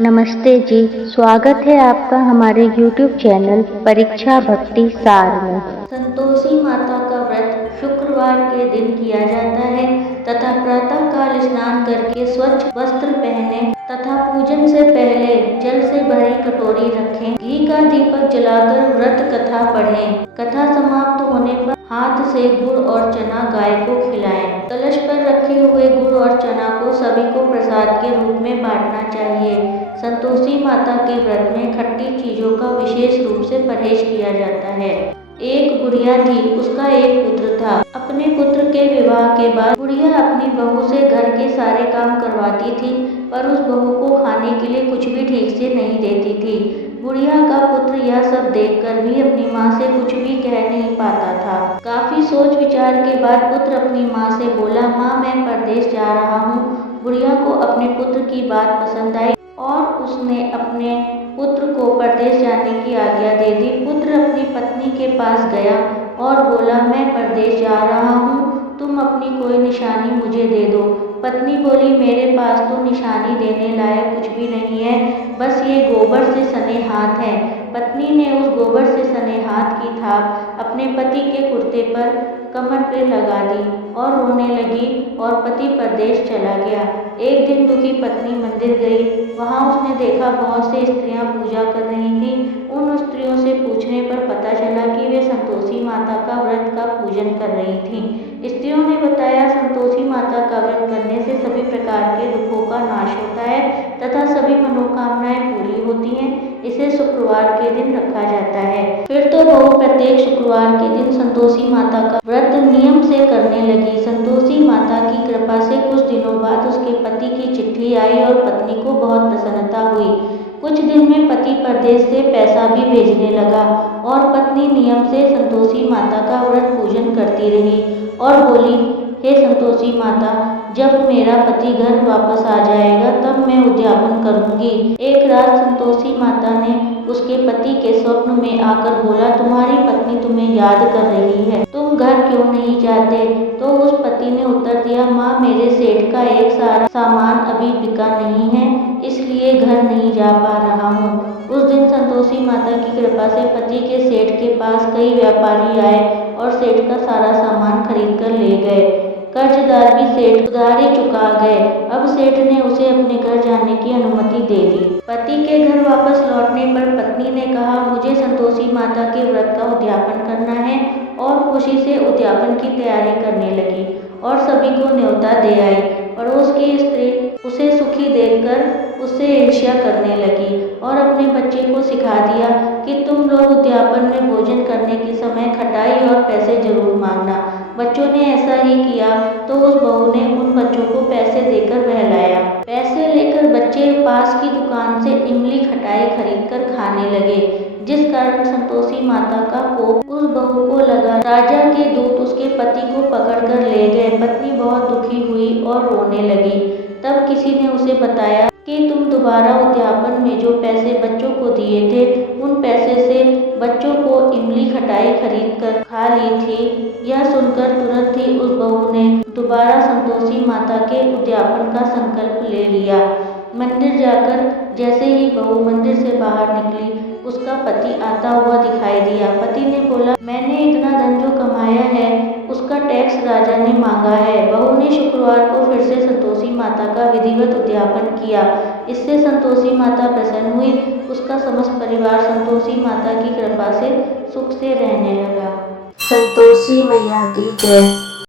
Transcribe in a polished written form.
नमस्ते जी, स्वागत है आपका हमारे YouTube चैनल परीक्षा भक्ति सार में। संतोषी माता का व्रत शुक्रवार के दिन किया जाता है तथा प्रातःकाल स्नान करके स्वच्छ वस्त्र पहने तथा पूजन से पहले जल से भरी कटोरी रखें, घी का दीपक जलाकर व्रत कथा पढ़ें। कथा समाप्त होने पर हाथ से गुड़ और चना गाय को खिलाएं। कलश पर रखे हुए गुड़ और चना को सभी को प्रसाद के रूप में बांटना चाहिए। संतोषी माता के व्रत में खट्टी चीजों का विशेष रूप से परहेज किया जाता है। एक गुड़िया थी, उसका एक पुत्र था। अपने पुत्र के विवाह के बाद गुड़िया अपनी बहू से घर के सारे काम करवाती थी, पर उस बहू को खाने के लिए कुछ भी ठीक से नहीं देती थी। गुड़िया का पुत्र यह सब देखकर भी अपनी माँ से कुछ भी कह नहीं पाता था। काफी सोच विचार के बाद पुत्र अपनी माँ से बोला, माँ मैं परदेश जा रहा हूँ। गुड़िया को अपने पुत्र की बात पसंद आई और उसने अपने पुत्र को परदेश जाने की आज्ञा दे दी। पुत्र अपनी पत्नी के पास गया और बोला, मैं परदेश जा रहा हूँ, तुम अपनी कोई निशानी मुझे दे दो। पत्नी बोली, मेरे पास तो निशानी देने लायक कुछ भी नहीं है, बस ये गोबर से सने हाथ हैं। पत्नी ने उस गोबर से सने हाथ की थाप अपने पति के कुर्ते पर कमर पे लगा दी और रोने लगी और पति परदेश चला गया। एक दिन दुखी पत्नी मंदिर गई। वहाँ उसने देखा बहुत सी स्त्रियां पूजा कर रही थी। उन स्त्रियों से पूछने पर पता चला कि वे संतोषी माता का व्रत का पूजन कर रही थीं। स्त्रियों ने बताया, संतोषी माता का व्रत करने से सभी प्रकार के दुखों का नाश होता है तथा सभी मनोकामनाएं पूरी होती हैं। इसे शुक्रवार के दिन रखा जाता है। फिर तो बहू प्रत्येक शुक्रवार के दिन संतोषी माता का व्रत नियम से करने लगी। संतोषी माता की कृपा से कुछ दिनों बाद उसके पति की चिट्ठी आई और पत्नी को बहुत प्रसन्नता हुई। कुछ दिन में पति परदेश से पैसा भी भेजने लगा और पत्नी नियम से संतोषी माता का व्रत पूजन करती रही और बोली, हे संतोषी माता, जब मेरा पति घर वापस आ जाएगा तब मैं उद्यापन करूंगी। एक रात संतोषी माता ने उसके पति के स्वप्न में आकर बोला, तुम्हारी पत्नी तुम्हें याद कर रही है, तुम घर क्यों नहीं जाते? तो उस पति ने उत्तर दिया, माँ मेरे सेठ का एक सारा सामान अभी बिका नहीं है, इसलिए घर नहीं जा पा रहा हूँ। उस दिन संतोषी माता की कृपा से पति के सेठ के पास कई व्यापारी आए और सेठ का सारा सामान खरीद कर ले गए। कर्जदार भी सेठ उधारी चुका गए। अब सेठ ने उसे अपने घर जाने की अनुमति दे दी। पति के घर वापस लौटने पर पत्नी ने कहा, मुझे संतोषी माता के व्रत का उद्यापन करना है और खुशी से उद्यापन की तैयारी करने लगी और सभी को न्योता दे आई। पड़ोस की स्त्री उसे सुखी देखकर उससे ईर्ष्या करने लगी और अपने बच्चे को सिखा दिया कि तुम लोग उद्यापन में भोजन करने के समय खटाई और पैसे जरूर मांगना। बच्चों ने ऐसा ही किया तो उस बहू ने उन बच्चों को पैसे देकर बहलाया। पैसे लेकर बच्चे पास की दुकान से इमली खटाई खरीदकर खाने लगे, जिस कारण संतोषी माता का कोप उस बहू को लगा। राजा के दूत उसके पति को पकड़कर ले गए। पत्नी बहुत दुखी हुई और रोने लगी। तब किसी ने उसे बताया कि तुम दोबारा उद्यापन में जो पैसे बच्चों को दिए थे, उन पैसे से बच्चों को इमली खटाई खरीद कर खा ली थी। यह सुनकर तुरंत ही उस बहू ने दोबारा संतोषी माता के उद्यापन का संकल्प ले लिया। मंदिर जाकर जैसे ही बहू मंदिर से बाहर निकली, उसका पति आता हुआ दिखाई दिया। पति ने बोला, मैंने इतना धन जो कमाया है उसका टैक्स राजा ने मांगा है। बहू ने शुक्रवार को फिर से संतोषी माता का विधिवत उद्यापन किया। इससे संतोषी माता प्रसन्न हुई। उसका समस्त परिवार संतोषी माता की कृपा से सुख से रहने लगा। संतोषी मैया की जय।